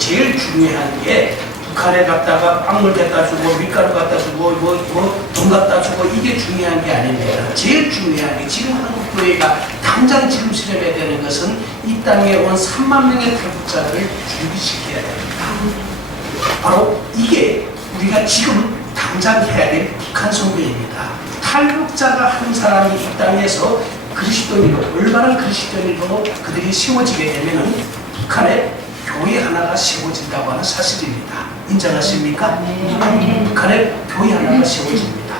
제일 중요한 게 북한에 갔다가 빵을 갖다 주고 밀가루 갖다 주고 돈 갖다 주고 이게 중요한 게 아닙니다. 제일 중요한 게 지금 한국 교회가 당장 지금 실현해야 되는 것은 이 땅에 온 3만 명의 탈북자들을 준비시켜야 됩니다. 바로 이게 우리가 지금 당장 해야 될 북한 선교입니다. 탈북자가 한 사람이 이 땅에서 그리스도인으로 올바른 그리스도인으로 그들이 세워지게 되면은 북한에 교회 하나가 세워진다고 하는 사실입니다. 인정하십니까? 북한에 교회 하나가 세워집니다.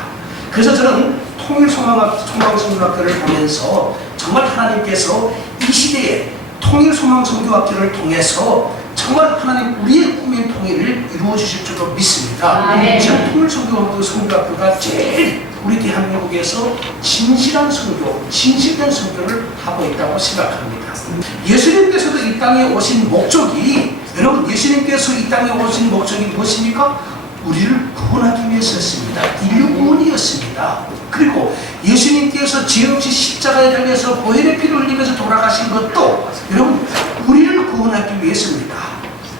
그래서 저는 통일소망선교학교를 보면서 정말 하나님께서 이 시대에 통일소망선교학교를 통해서 정말 하나님 우리의 꿈인 통일을 이루어 주실 줄로 믿습니다. 지금 통일선교학교가 제일 우리 대한민국에서 진실한 선교, 진실된 선교를 하고 있다고 생각합니다. 예수님께서도 이 땅에 오신 목적이, 여러분 예수님께서 이 땅에 오신 목적이 무엇입니까? 우리를 구원하기 위해서였습니다. 인류 구원이었습니다. 그리고 예수님께서 죄 없이 십자가에 달려서 보혈의 피를 흘리면서 돌아가신 것도 여러분 우리를 구원하기 위해서입니다.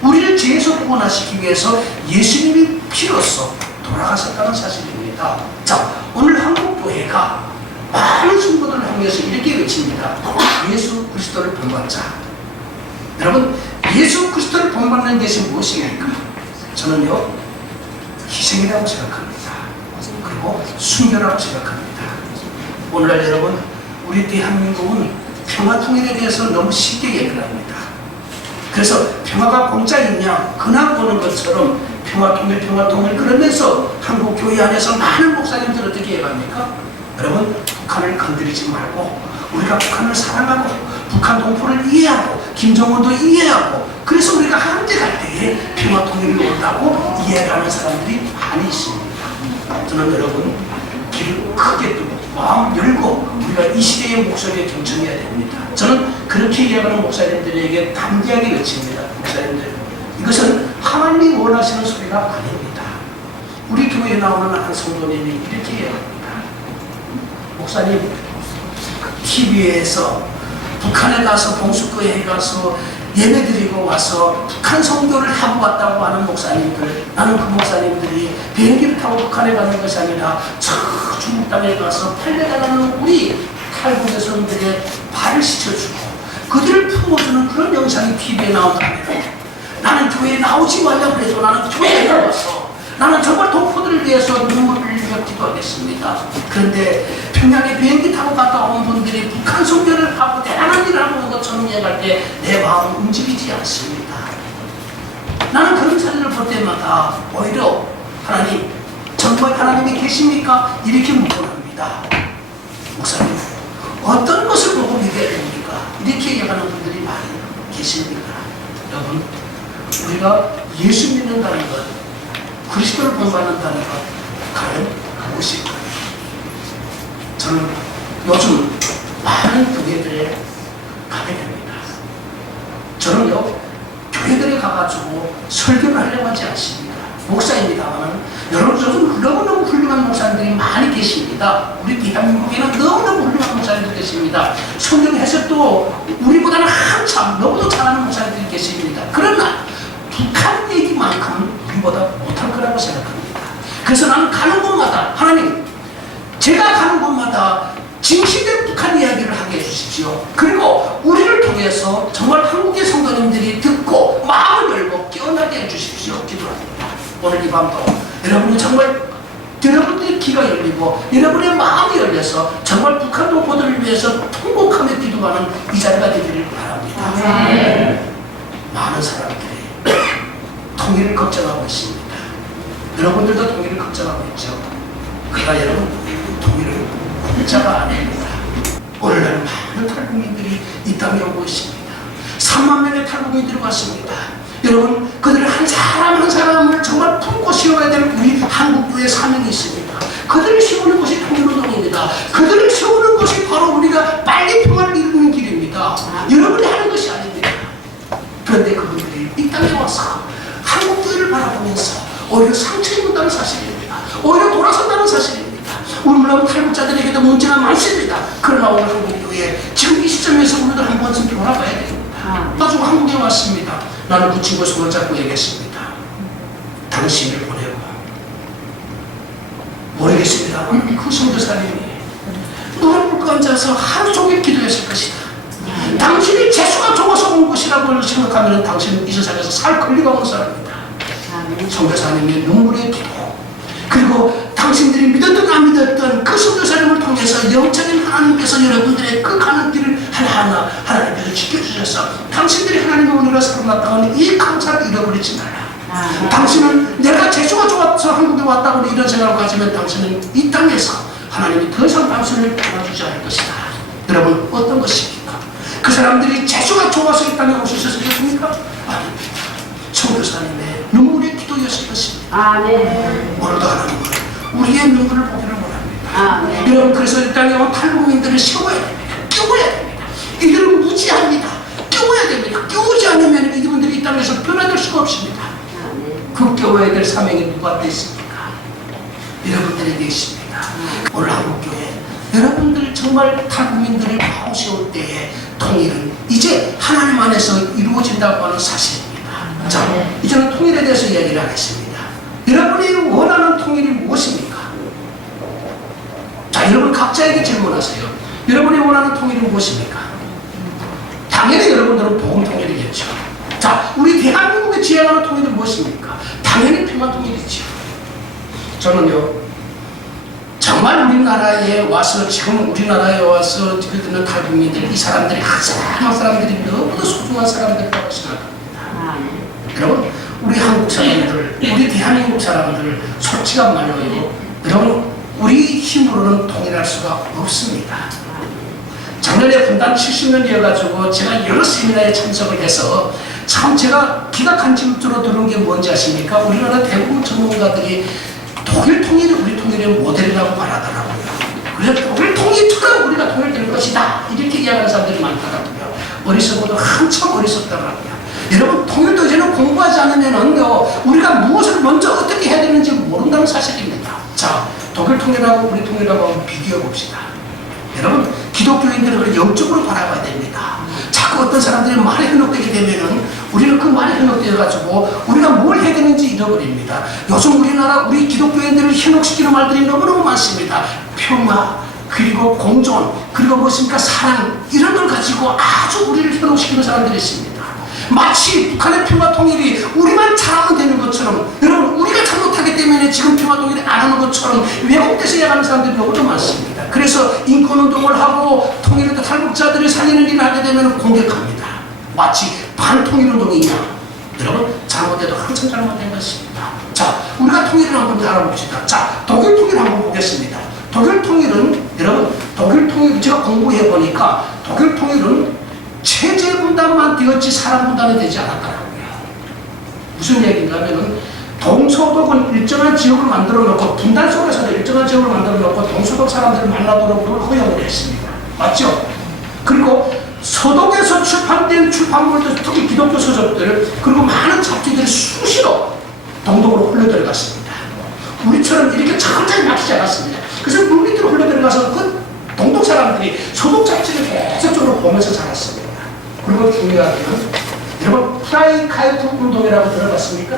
우리를 죄에서 구원하시기 위해서 예수님이 피로써 돌아가셨다는 사실입니다. 자, 오늘 한국교회가 많은 성도들을 향해서 이렇게 외칩니다. 예수 그리스도를 본받자. 여러분, 예수 그리스도를 본받는 것이 무엇입니까? 저는요, 희생이라고 생각합니다. 그리고 순교라고 생각합니다. 오늘날 여러분, 우리 대한민국은 평화통일에 대해서 너무 쉽게 얘기를 합니다. 그래서 평화가 공짜이냐 그냥 보는 것처럼 평화통일 그러면서 한국교회 안에서 많은 목사님들 어떻게 해갑니까? 여러분, 북한을 건드리지 말고 우리가 북한을 사랑하고 북한 동포를 이해하고 김정은도 이해하고 그래서 우리가 한때 갈 때에 평화통일이 온다고 이해하는 사람들이 많이 있습니다. 저는 여러분 귀를 크게 뜨고 마음 열고 우리가 이 시대의 목소리에 경청해야 됩니다. 저는 그렇게 이야기하는 목사님들에게 담대하게 외칩니다. 목사님들, 이것은 하나님이 원하시는 소리가 아닙니다. 우리 교회에 나오는 한 성도님이 이렇게 이야기합니다. 목사님, TV에서 북한에 가서 봉수교회에 가서 예배드리고 와서 북한 선교를 하고 왔다고 하는 목사님들, 나는 그 목사님들이 비행기를 타고 북한에 가는 것이 아니라 저 중국 땅에 가서 팔려가는 우리 탈북의 성들의 발을 씻어주고 그들을 품어주는 그런 영상이 TV에 나온다면 나는 교회에 나오지 말라고 해도 나는 교회에 나와서 나는 정말 동포들을 위해서 눈물을 흘려 기도하겠습니다. 그런데 평양에 비행기 타고 갔다 온 분들이 북한 선교를 하고 대단한 일을 하고 온 것처럼 이야기할 때 내 마음은 움직이지 않습니다. 나는 그런 사진을 볼 때마다 오히려 하나님, 정말 하나님이 계십니까? 이렇게 묻곤합니다. 목사님, 어떤 것을 보고 믿어야 됩니까? 이렇게 얘기하는 분들이 많이 계십니다. 여러분, 우리가 예수 믿는다는 것, 그리스도를 본받는다는 것, 과연 무엇일까요? 저는 요즘 많은 교회들에 가게 됩니다. 저는요, 교회들에 가가지고 설교를 하려고 하지 않습니다. 목사입니다만 여러분 요즘 너무너무 훌륭한 목사님들이 많이 계십니다. 우리 대한민국에는 너무너무 훌륭한 목사님들 계십니다. 성경 해석도 우리보다는 한참 너무도 잘하는 목사님들이 계십니다. 그러나 북한 얘기만큼 우리보다 못할 거라고 생각합니다. 그래서 나는 가는 곳마다 하나님, 제가 가는 곳마다 진실된 북한 이야기를 하게 해주십시오. 그리고 우리를 통해서 정말 한국의 성도님들이 듣고 마음을 열고 깨어나게 해주십시오. 기도합니다. 오늘 이 밤도 여러분이 정말 여러분들의 귀가 열리고 여러분의 마음이 열려서 정말 북한 동포들을 위해서 통곡하며 기도하는 이 자리가 되기를 바랍니다. 많은 사람들이 통일을 걱정하고 있습니다. 여러분들도 통일을 걱정하고 있죠. 그러나 여러분, 통일은 공짜가 아닙니다. 오늘날 많은 탈북민들이 이 땅에 오고 있습니다. 3만 명의 탈북민들이 왔습니다. 여러분, 그들 한 사람 한 사람을 정말 품고 세워야 될 우리 한국교회의 사명이 있습니다. 그들을 세우는 것이 통일운동입니다. 그들을 세우는 것이 바로 우리가 빨리 평화를 이루는 길입니다. 여러분이 하는 것이 아닙니다. 그런데 그분들이 이 땅에 와서 한국교회를 바라보면서 오히려 상처 입는다는 사실입니다. 오히려 돌아선다는 사실입니다. 우리나라 탈북자들에게도 문제가 많습니다. 그러나 오늘 한국교회 지금 이 시점에서 우리도 한 번쯤 돌아봐야 됩니다. 가지고 한국에 왔습니다. 나는 그 친구 손을 잡고 얘기했습니다. 당신을 보내고 모르겠습니다. 그 선교사님이 눈을 붉고 앉아서 하루 종일 기도했을 것이다. 당신이 재수가 좋아서 온 것이라고 생각하면 당신은 이 세상에서 살 권리가 없는 사람입니다. 선교사님의 눈물의 기도, 그리고 당신들이 믿었든 안 믿었든 그 선교사님을 통해서 영적인 하나님께서 여러분들의 그 가는 길을 하나하나 하나님께서 지켜주셔서 당신들이 하나님의 은혜로 살아났다고는 이 감사를 잃어버리지 말라. 당신은 내가 재수가 좋아서 한국에 왔다고 이런 생각을 가지면 당신은 이 땅에서 하나님이 더 이상 당신을 도와주지 않을 것이다. 여러분, 어떤 것입니까? 그 사람들이 재수가 좋아서 이 땅에 올 수 있었겠습니까? 아닙니다. 선교사님의 눈물의 기도였을 것입니다. 오늘도 하나님은 우리의 눈물을 보기를 원합니다. 여러분, 그래서 이 땅에 온 탈북민들을 세워야 됩니다. 깨워야 됩니다. 이들은 무지합니다. 깨워야 됩니다. 깨우지 않으면 이분들이 이 땅에서 변화될 수가 없습니다. 그 깨워야 될 사명이 누구한테 있습니까? 여러분들에게 있습니다. 오늘 한국교회 여러분들 정말 탈북민들을 파고세울 때에 통일은 이제 하나님 안에서 이루어진다고 하는 사실입니다. 자, 이제는 통일에 대해서 이야기를 하겠습니다. 여러분이 원하는 통일이 무엇입니까? 자, 여러분 각자에게 질문하세요. 여러분이 원하는 통일이 무엇입니까? 당연히 여러분들은 복음 통일이겠죠. 자, 우리 대한민국에 지향하는 통일이 무엇입니까? 당연히 평화 통일이죠. 저는요, 정말 우리나라에 와서 지금 우리나라에 와서 듣는 탈북민들, 이 사람들이 한 사람들이 너무도 소중한 사람들이라고 생각합니다. 여러분, 우리 한국 사람들, 우리 대한민국 사람들 솔직한 말로요, 여러분, 우리 힘으로는 통일할 수가 없습니다. 작년에 분단 70년이어가지고 제가 여러 세미나에 참석을 해서 참 제가 기각한집으로 들은 게 뭔지 아십니까? 우리나라 대부분 전문가들이 독일 통일이 우리 통일의 모델이라고 말하더라고요. 그래서 독일 통일처럼 우리가 통일될 것이다, 이렇게 이야기하는 사람들이 많더라고요. 어리석어도 한참 어리석더라고요. 여러분, 통일도 이제는 공부하지 않으면은요, 우리가 무엇을 먼저 어떻게 해야 되는지 모른다는 사실입니다. 자, 독일 통일하고 우리 통일하고 한번 비교해 봅시다. 여러분, 기독교인들은 영적으로 바라봐야 됩니다. 자꾸 어떤 사람들이 말에 현혹되게 되면은 우리는 그 말에 현혹되어가지고 우리가 뭘 해야 되는지 잃어버립니다. 요즘 우리나라 우리 기독교인들을 현혹시키는 말들이 너무너무 많습니다. 평화, 그리고 공존, 그리고 무엇입니까? 사랑, 이런 걸 가지고 아주 우리를 현혹시키는 사람들이 있습니다. 마치 북한의 평화 통일이 우리만 잘하면 되는 것처럼, 여러분, 우리가 잘못하기 때문에 지금 평화 통일이 안 하는 것처럼 왜곡돼서 이야기하는 사람들이 너무도 많습니다. 그래서 인권운동을 하고 통일했던 탈북자들을 살리는 일을 하게 되면 공격합니다. 마치 반통일운동이냐? 여러분, 잘못해도 항상 잘못된 것입니다. 자, 우리가 통일을 한번 알아봅시다. 자, 독일 통일 한번 보겠습니다. 독일 통일은, 여러분, 독일 통일 제가 공부해 보니까 독일 통일은 체제 분단만 되었지 사람 분단이 되지 않았더라고요. 무슨 얘기인가 하면은 동서독은 일정한 지역을 만들어 놓고, 분단 속에서도 일정한 지역을 만들어 놓고 동서독 사람들을 만나도록 허용을 했습니다. 맞죠? 그리고 서독에서 출판된 출판물들, 특히 기독교 서적들, 그리고 많은 잡지들이 수시로 동독으로 흘러들어갔습니다. 우리처럼 이렇게 천천히 막히지 않았습니다. 그래서 물 밑으로 흘러들어가서 그 동독 사람들이 서독 잡지를 계속적으로 보면서 자랐습니다. 그리고 중요하게는, 여러분, 프라이카이프 운동이라고 들어봤습니까?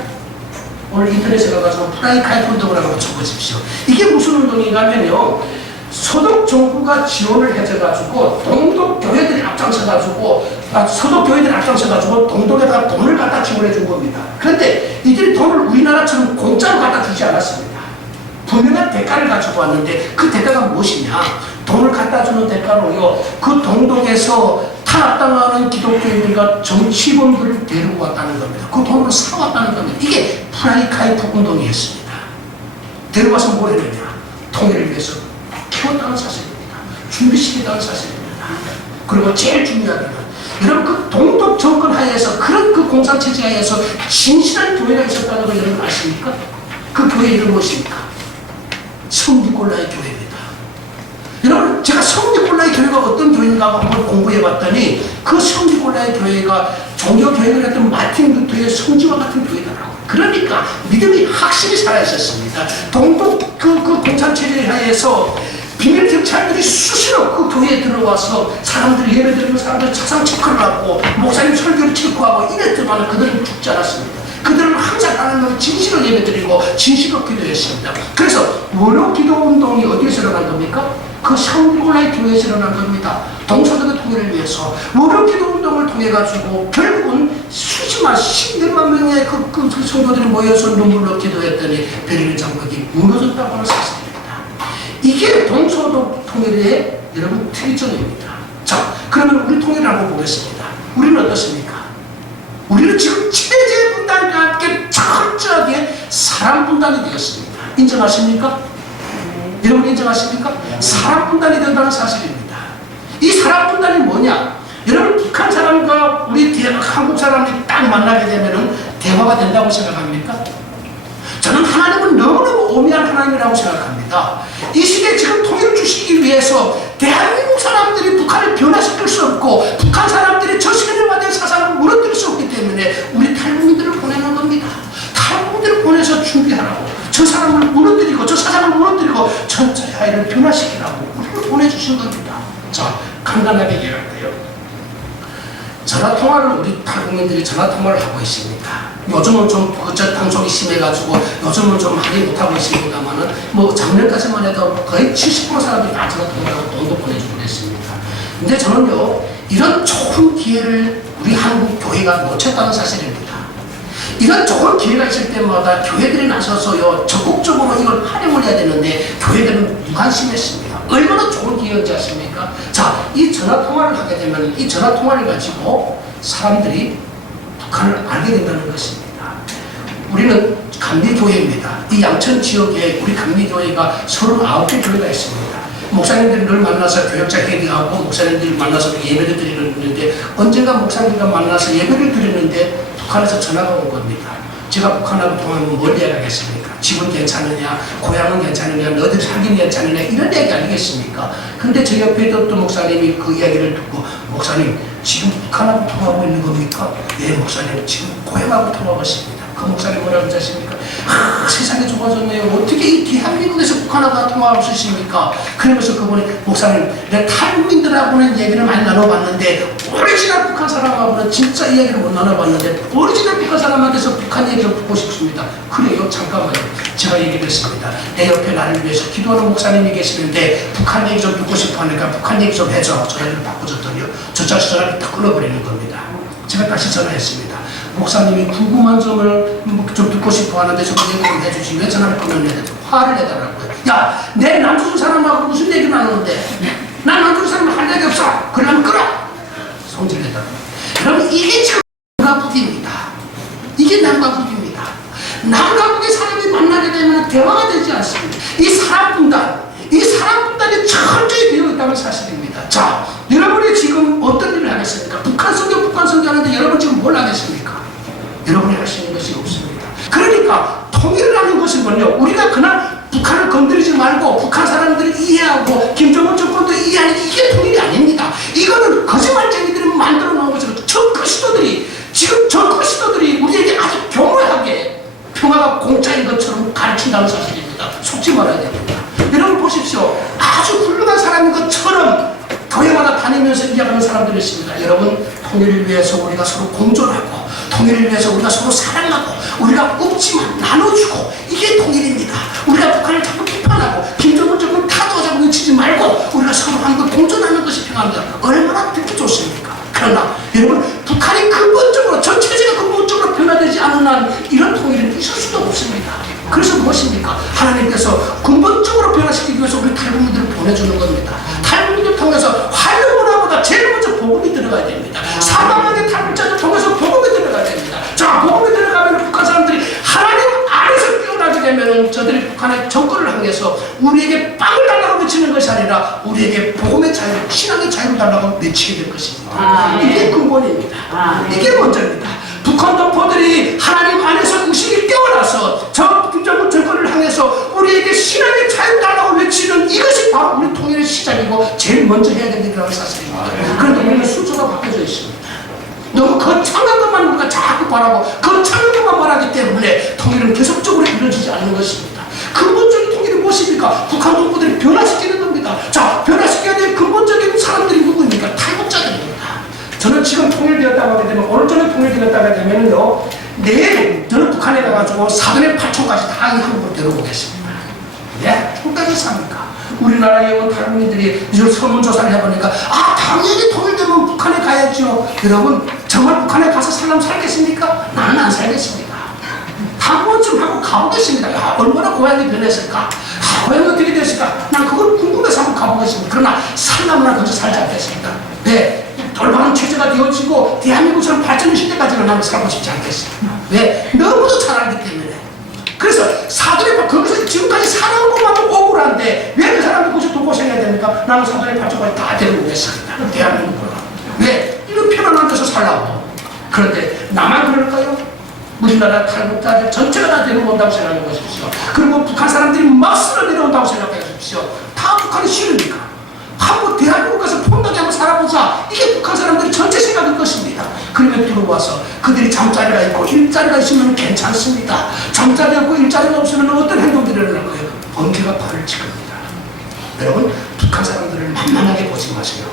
오늘 인터넷에 가서 프라이카이프 운동을 한번 쳐보십시오. 이게 무슨 운동이냐면요, 서독 정부가 지원을 해줘가지고 동독 교회들이 앞장서가지고, 서독 교회들이 앞장서가지고 동독에다가 돈을 갖다 지원해 준 겁니다. 그런데 이들이 돈을 우리나라처럼 공짜로 갖다 주지 않았습니다. 분명한 대가를 가지고 왔는데, 그 대가가 무엇이냐? 돈을 갖다 주는 대가로요, 그 동독에서 탄압당하는 기독교인들과 정치범들을 데리고 왔다는 겁니다. 그 돈으로 사왔다는 겁니다. 이게 프라이카이프 운동이었습니다. 데려와서 뭘 했느냐? 통일을 위해서 키웠다는 사실입니다. 준비시켰다는 사실입니다. 그리고 제일 중요한 건, 여러분, 그 동독 정권 하에서, 그런 그 공산체제 하에서 진실한 교회가 있었다는 걸 여러분 아십니까? 그 교회 이름 무엇입니까? 성니콜라의 교회입니다. 여러분, 제가 성니콜라의 교회가 어떤 교회인가 한번 공부해봤더니, 그 성니콜라의 교회가 종교교회를 했던 마틴 루터의 성지와 같은 교회더라고요. 그러니까 믿음이 확실히 살아있었습니다. 동독 그 공산체제 하에서 비밀 정치 경찰들이 수시로 그 교회에 들어와서 사람들이 예배드리는 사람들 차상 체크를 하고 목사님 설교를 체크하고 이랬지만 그들은 죽지 않았습니다. 그들은 항상 하나님을 진실로 예배드리고 진실로 기도했습니다. 그래서 원로 기도 운동이 어디에서 일어난 겁니까? 그 샹그리라의 교회에서 일어난 겁니다. 동서독의 통일을 위해서 원로 기도 운동을 통해 가지고 결국은 수십만 10만 명의 그 성도들이 모여서 눈물로 기도했더니 베를린 장벽이 무너졌다고 하는 사실입니다. 이게 동서독 통일의 여러분 특이점입니다. 자, 그러면 우리 통일을 한번 보겠습니다. 우리는 어떻습니까? 우리는 지금 체제 분단과 함께 철저하게 사람 분단이 되었습니다. 인정하십니까? 여러분 인정하십니까? 사람 분단이 된다는 사실입니다. 이 사람 분단이 뭐냐? 여러분 북한 사람과 우리 한국 사람이 딱 만나게 되면 대화가 된다고 생각합니까? 저는 하나님은 너무너무 오묘한 하나님이라고 생각합니다. 이 시대에 지금 통일을 주시기 위해서 대한민국 사람들이 북한을 변화시킬 수 없고 북한 사람들이 저 세뇌화된 사상을 무너뜨릴 수 없기 때문에 우리 탈북민들을 보내는 겁니다. 탈북민들을 보내서 준비하라고, 저 사람을 무너뜨리고 저 사상을 무너뜨리고 전체 아이를 변화시키라고 우리를 보내주신 겁니다. 자, 간단하게 얘기할게요. 전화통화를 우리 탈북민들이 전화통화를 하고 있습니다. 요즘은 좀 거절 단속이 심해가지고 요즘은 좀 하지 못하고 있습니다만은 뭐 작년까지만 해도 거의 70% 사람들이 다 전화통화하고 돈도 보내주고 그랬습니다. 근데 저는요, 이런 좋은 기회를 우리 한국 교회가 놓쳤다는 사실입니다. 이런 좋은 기회가 있을 때마다 교회들이 나서서요, 적극적으로 이걸 활용을 해야 되는데 교회들은 무관심했습니다. 얼마나 좋은 기회인지 아십니까? 자, 이 전화통화를 하게 되면 이 전화통화를 가지고 사람들이 북한을 알게 된다는 것입니다. 우리는 감리교회입니다. 이 양천 지역에 우리 감리교회가 39개 교회가 있습니다. 목사님들이 늘 만나서 교역자 회의하고 목사님들이 만나서 예배를 드리는데 언젠가 목사님과 만나서 예배를 드리는데 북한에서 전화가 온 겁니다. 제가 북한하고 통화하면 뭘 이야기하겠습니까? 집은 괜찮으냐, 고향은 괜찮으냐, 너들 살긴 괜찮으냐, 이런 얘기 아니겠습니까? 근데 제 옆에 있던 목사님이 그 이야기를 듣고, 목사님 지금 북한하고 통화하고 있는 겁니까? 예, 목사님 지금 고향하고 통화하고 있습니다. 그 목사님 뭐라고 하십니까? 아, 세상이 좁아졌네요. 어떻게 이 대한민국에서 북한하고 통화할 수 있습니까? 그러면서 그분이, 목사님 내가 탈북민들하고는 얘기를 많이 나눠봤는데 오리지널 북한 사람하고는 진짜 이야기를 못 나눠봤는데 오리지널 북한 사람한테서 북한 얘기를 듣고 싶습니다. 그래요, 잠깐만요. 제가 얘기를 했습니다. 내 옆에 나를 위해서 기도하는 목사님이 계시는데 북한 얘기 좀 듣고 싶어 하니까 북한 얘기 좀 해줘. 전화를 바꿔줬더니요, 저 자식 전화를 딱 끊어버리는 겁니다. 제가 다시 전화했습니다. 목사님이 궁금한 점을 좀 듣고 싶어 하는데 좀 얘기 좀 해주시. 왜 전화를 끊었는데 화를 내더라고요. 야, 내 남조선 사람하고 무슨 얘기 나누는데? 난 남조선 사람하고 할 얘기 없어. 그러면 끊어. 성질 내더라고요. 여러분, 이게 참 남과 북입니다. 이게 남과 북입니다. 남과 북의 사람이 만나게 되면 대화가 되지 않습니다. 이 사람 분단이 철저히 되어 있다는 사실입니다. 자, 여러분이 지금 어떤 일을 하겠습니까? 북한 선교 하는데 여러분 지금 뭘 하겠습니까? 여러분이 할 수 있는 것이 없습니다. 그러니까 통일을 하는 것은 뭐냐? 우리가 그냥 북한을 건드리지 말고 북한 사람들을 이해하고 김정은 정권도 이해하는 이게 통일이 아닙니다. 이거는 거짓말쟁이들이 만들어 놓은 것으로 정크 시도들이 우리에게 아주 교묘하게 평화가 공짜인 것처럼 가르친다는 사실입니다. 속지 말아야 됩니다. 여러분 보십시오. 아주 훌륭한 사람인 것처럼 교회마다 다니면서 이야기하는 사람들이 있습니다. 여러분, 통일을 위해서 우리가 서로 공존하고 통일을 위해서 우리가 서로 사랑하고 우리가 없지만 나눠주고 이게 통일입니다. 우리가 북한을 자꾸 비판하고 김정은 정권 타도하자고 외치지 말고 우리가 서로 하는 걸 공존하는 것이 평화입니다. 얼마나 듣기 좋습니까? 그러나 여러분, 북한이 근본적으로 전체제가 근본적으로 변화되지 않은 한 이런 통일은 있을 수도 없습니다. 그래서 무엇입니까? 하나님께서 근본적으로 변화시키기 위해서 우리 탈북민들을 보내주는 겁니다. 탈북민들 통해서 활용문화보다 제일 먼저 복음이 들어가야 됩니다. 4만 명의 탈북자들 통해서 복음이 들어가야 됩니다. 자, 복음이 들어가면 북한 사람들이 하나님 안에서 깨어나게 되면 저들이 북한의 정권을 향해서 우리에게 빵을 달라고 외치는 것이 아니라 우리에게 복음의 자유, 신앙의 자유를 달라고 외치게 될 것입니다. 이게 근본입니다. 이게 먼저입니다. 북한 동포들이 하나님 안에서 의식이 깨어나서 저 김정은 정권을 향해서 우리에게 신앙의 자유 달라고 외치는 이것이 바로 우리 통일의 시작이고 제일 먼저 해야 되는 그런 사실입니다. 그런데 우리는 순서가 바뀌어져 있습니다. 너무 거창한 것만 우리가 자꾸 바라고 거창한 것만 말하기 때문에 통일은 계속적으로 이루어지지 않는 것입니다. 근본적인 통일이 무엇입니까? 북한 동포들이 변화시키는 겁니다. 자, 내일 저는 북한에 가가지고 사돈의 8촌까지 다 한국으로 데려오겠습니다. 네? 통까지 삽니까? 우리나라의 탈북민들이 설문조사를 해보니까 당연히 통일되면 북한에 가야죠. 여러분 정말 북한에 가서 살겠습니까? 나는 안 살겠습니다. 한 번쯤 하고 가보겠습니다. 얼마나 고향이 변했을까? 고향이 어떻게 됐을까? 난 그걸 궁금해서 한번 가보겠습니다. 그러나 살려면 거기서 살지 않겠습니다. 네, 돌아가는 체제가 되어지고 대한민국처럼 발전의 시대까지는 나는 살고 싶지 않겠습니다. 왜? 너무도 잘 알기 때문에. 그래서 사돈의 거기서 지금까지 살아온 것만도 억울한데 왜 그 사람이 거기서 더 고생해야 됩니까? 나는 사돈의 발전까지 다 데려오겠습니다. 대한민국으로. 왜? 이런 편안한 데서 살라고. 그런데 나만 그럴까요? 우리나라 탈북자들 전체가 다 데려온다고 생각해 보십시오. 그리고 북한 사람들이 마스로 내려온다고 생각해 보십시오. 다 북한이 싫으니까. 한번 대한민국 가서 폼나게 한번 살아보자. 이게 북한 사람들이 전체 생각일 것입니다. 그러면 들어와서 그들이 잠자리가 있고 일자리가 있으면 괜찮습니다. 잠자리가 없고 일자리가 없으면 어떤 행동들이 일어날 거예요? 번개가 발을 찍습니다. 여러분 북한 사람들을 만만하게 보지 마세요.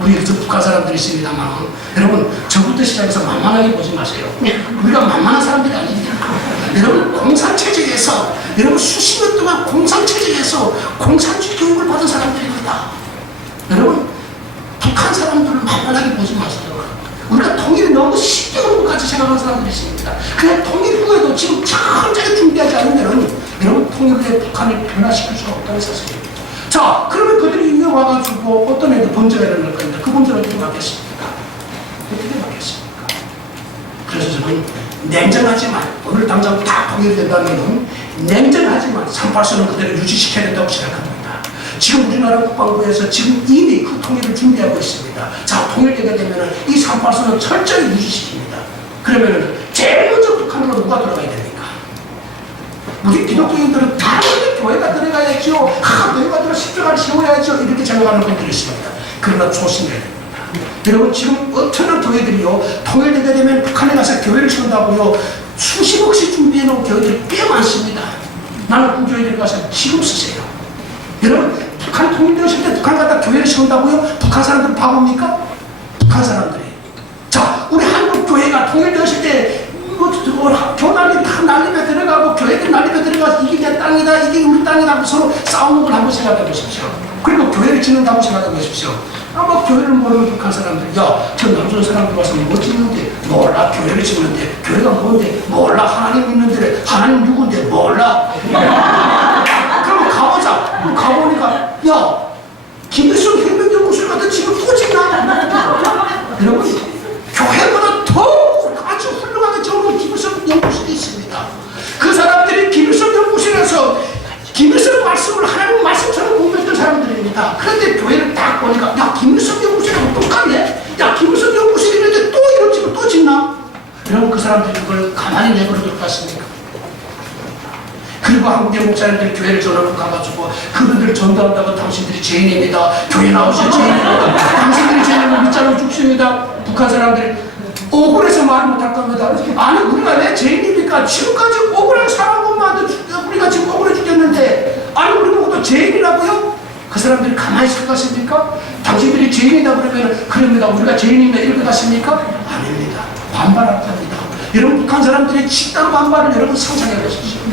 우리 여기서 북한 사람들이 있습니다만 여러분 저부터 시작해서 만만하게 보지 마세요. 우리가 만만한 사람들이 아닙니다. 여러분 공산체제에서 여러분 수십 년 동안 공산체제에서 공산주의 교육을 받은 사람들입니다. 여러분 북한 사람들을 만만하게 보지 마세요. 우리가 통일이 너무 쉽게 오는 것 같이 생각하는 사람들이 있습니다. 그냥 통일 후에도 지금 철저하게 준비하지 않으면 여러분 통일 후에 북한을 변화시킬 수가 없다는 사실입니다. 자, 그러면 그들이 이제 와가지고 어떤 애들 범죄가 일어날 겁니다. 그 범죄를 어떻게 막겠습니까? 어떻게 막겠습니까? 그래서 저는 냉정하지만 오늘 당장 다 통일된다면 냉정하지만 3·8선은 그대로 유지시켜야 된다고 생각합니다. 지금 우리나라 국방부에서 지금 이미 그 통일을 준비하고 있습니다. 자, 통일되게 되면 이 3·8선은 철저히 유지시킵니다. 그러면 제일 먼저 북한으로 누가 들어가야 됩니까? 우리 기독교인들은 당연히 교회가 들어가야죠. 교회가 들어 십자가를 세워야죠. 이렇게 생각하는 분들이 있습니다. 그러나 조심해야 됩니다. 여러분 지금 엄청난 교회들이요. 통일되게 되면 북한에 가서 교회를 세운다고요. 수십억씩 준비해놓은 교회들이 꽤 많습니다. 나는 그 교회들 가서 지금 쓰세요. 여러분 북한 통일되었을 때 북한 가다 교회를 세운다고요? 북한 사람들 바보입니까? 북한 사람들이. 자, 우리 한국 교회가 통일되었을 때 교단이 다 난립에 들어가고 교회들이 난립에 들어가서 이게 내 땅이다 이게 우리 땅이다 하고 서로 싸우는 걸 한번 생각해 보십시오. 그리고 교회를 짓는다고 생각해 보십시오. 아마 교회를 모르는 북한 사람들 저 남존 사람들 와서 뭐 짓는데 몰라. 교회를 짓는데 교회가 뭔데 몰라. 하나님 믿는데 하나님 누군데 몰라. 그럼 가보자. 그럼 가보니까 김일성 혁명연구소 같은 지금 또 짓나? 여러분 교회보다 더 아주 훌륭하게 적은 김일성 연구실이 있습니다. 그 사람들이 김일성 연구실에서 김일성 말씀을 하나님 말씀처럼 공부했던 사람들입니다. 그런데 교회를 딱 보니까 김일성 연구실하고 똑같네? 김일성 연구실이 있는데 또 이런 집을 또 짓나? 여러분 그 사람들이 그걸 가만히 내버려둘 것 같습니까? 그리고 한국의 목사님들이 교회를 전화로 가가지고 그분들 전도한다고 당신들이 죄인입니다. 교회 나오셔 죄인입니다. 당신들이 죄인을 믿자면 죽습니다. 북한 사람들이 억울해서 말 못할 겁니다. 아니 우리가 왜 죄인입니까? 지금까지 억울한 사람만 우리가 지금 억울해 죽겠는데 아니 우리 보고 또 죄인이라고요? 그 사람들이 가만히 있을 것입니까? 당신들이 죄인이다 그러면 그럽니다. 우리가 죄인이면 이럴 것 같습니까? 아닙니다. 반발할 겁니다. 여러분 북한 사람들이 집단 반발을 여러분 상상해 보십시오.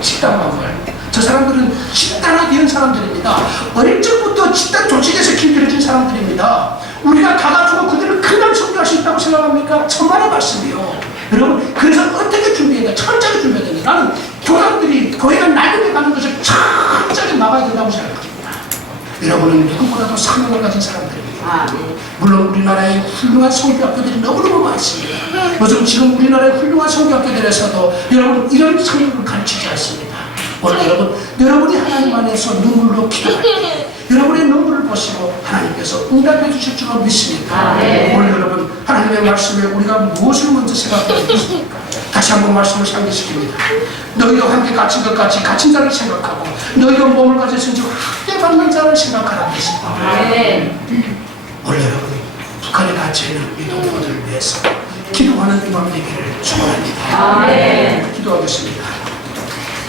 집단 반발. 저 사람들은 집단화 된 사람들입니다. 어릴 적부터 집단 조직에서 길들여진 사람들입니다. 우리가 가가지고 그들을 그냥 정리할 수 있다고 생각합니까? 천만의 말씀이요. 여러분 그래서 어떻게 준비해야 돼? 철저하게 준비해야 됩니다. 나는 교단들이 교회가 날렵게 가는 것을 철저하게 막아야 된다고 생각합니다. 여러분은 누구보다도 사명을 가진 사람들입니다. 물론 우리나라의 훌륭한 성교학교들이 너무너무 많습니다. 요즘 지금 우리나라의 훌륭한 성교학교들에서도 여러분 이런 성경을 가르치지 않습니다. 오늘 여러분이 하나님 안에서 눈물로 기도할 때 여러분의 눈물을 보시고 하나님께서 응답해 주실 줄 믿습니다. 오늘 여러분 하나님의 말씀에 우리가 무엇을 먼저 생각해야 되겠습니까? 다시 한번 말씀을 상기시킵니다. 너희도 함께 갇힌 것 같이 갇힌 자를 생각하고 너희도 몸을 가졌은 즉 함께 받는 자를 생각하라 했습니다. 오늘 여러분 북한에 갇혀있는 이 동포들을 위해서 기도하는 이맘 되기를 축원합니다. 기도하겠습니다.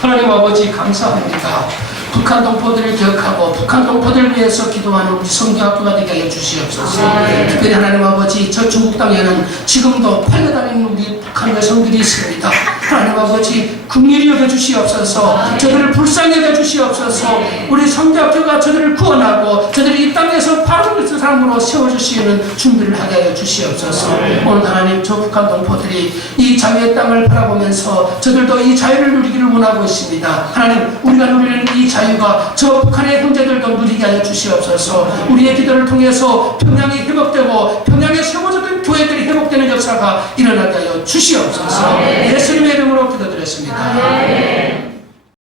하나님 아버지 감사합니다. 북한 동포들을 기억하고 북한 동포들을 위해서 기도하는 우리 성교학교가 되게 하여 주시옵소서. 특별히 하나님 아버지, 저 중국 땅에는 지금도 팔려다니는 우리 북한 여성들이 있습니다. 하나님 아버지, 긍휼히 여겨 주시옵소서. 저들을 불쌍히 여겨 주시옵소서. 우리 성교학교가 저들을 구원하고 저들이 이 땅에서 바로 그 사람으로 세워주시는 준비를 하게 하여 주시옵소서. 오늘 하나님, 저 북한 동포들이 이 자유의 땅을 바라보면서 저들도 이 자유를 누리기를 원하고 있습니다. 하나님, 우리가 누리는 이 자유가 저 북한의 형제들도 누리게 하여 주시옵소서. 우리의 기도를 통해서 평양이 회복되고 평양에 세워졌던 교회들이 회복되는 역사가 일어나게 하여 주시옵소서. 예수님의 이름으로 기도드렸습니다.